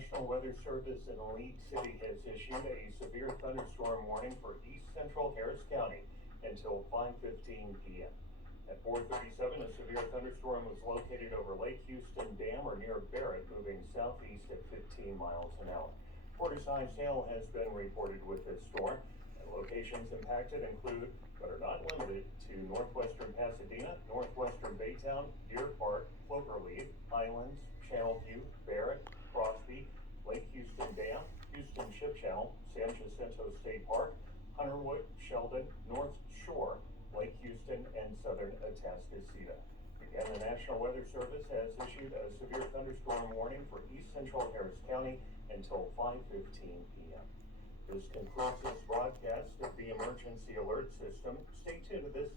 National Weather Service in League City has issued a severe thunderstorm warning for east central Harris County until 5:15 p.m. At 4:37, a severe thunderstorm was located over Lake Houston Dam or near Barrett, moving southeast at 15 miles an hour. Quarter-size hail has been reported with this storm, and locations impacted include, but are not limited to, northwestern Pasadena, northwestern Baytown, Deer Park, Cloverleaf, Highlands, Channelview, Barrett, Crosby, Lake Houston Dam, Houston Ship Channel, San Jacinto State Park, Hunterwood, Sheldon, North Shore, Lake Houston, and southern Atascocita. Again, the National Weather Service has issued a severe thunderstorm warning for east central Harris County until 5:15 p.m. This concludes this broadcast of the Emergency Alert System. Stay tuned to this